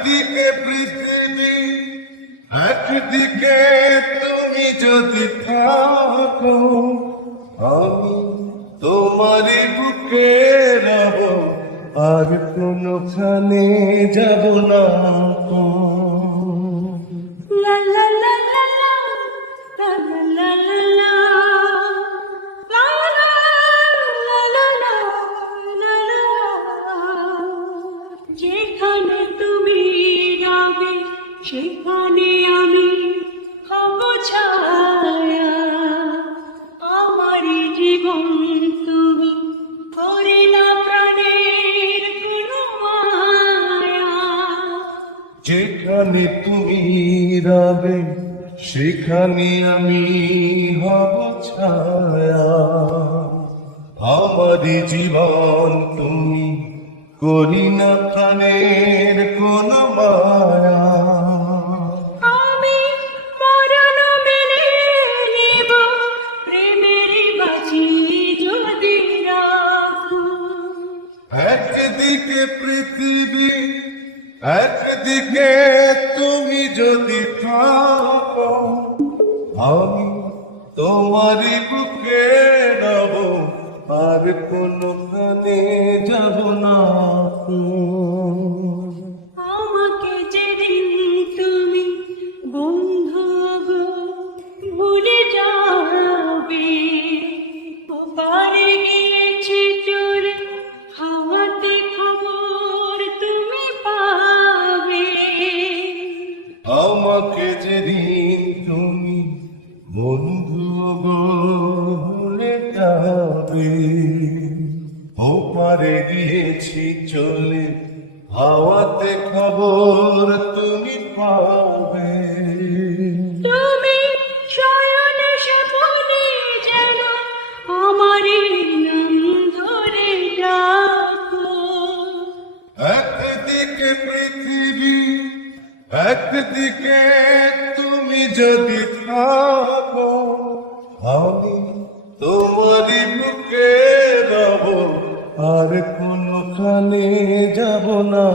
একদিকে পৃথিবী, একদিকে তুমি যদি থাকো, আমি তোমারই বুকে রব, আর কোনখানে যাব না। লা লা লা লা লা, লা লা লা লা, লা লা লা লা লা লা। যেখানে তুমি যাবে সেখানে আমি হব ছায়া, আমারই জীবন তুমি, করি না প্রাণের কোনো মায়া। যেখানে তুমি রবে সেখানে আমি হব ছায়া, আমারই জীবন তুমি, করি না প্রাণের কোন মায়া। আমি মরণ মেনে নেব, প্রেমের বাজি যদি রাখো। একদিকে পৃথিবী, একদিকে তুমি যদি থাকো, আমি তোমারই বুকে রব, আর কোনখানে যাব না। আমাকে যেদিন তুমি বন্ধু গো ভুলে যাবে, ওপারে গিয়েছি চলে, হাওয়াতে খবর তুমি পাবে। আমাকে যেদিন তুমি বন্ধু গো ভুলে যাবে, ওপারে গিয়েছি চলে, হাওয়াতে খবর তুমি পাবে। তুমি শয়ন স্বপনে যেন আমারই নাম ধরে ডাকো। একদিকে পৃথিবী, একদিকে তুমি যদি থাকো, আমি তোমারই বুকে রব, আর কোনখানে যাব না।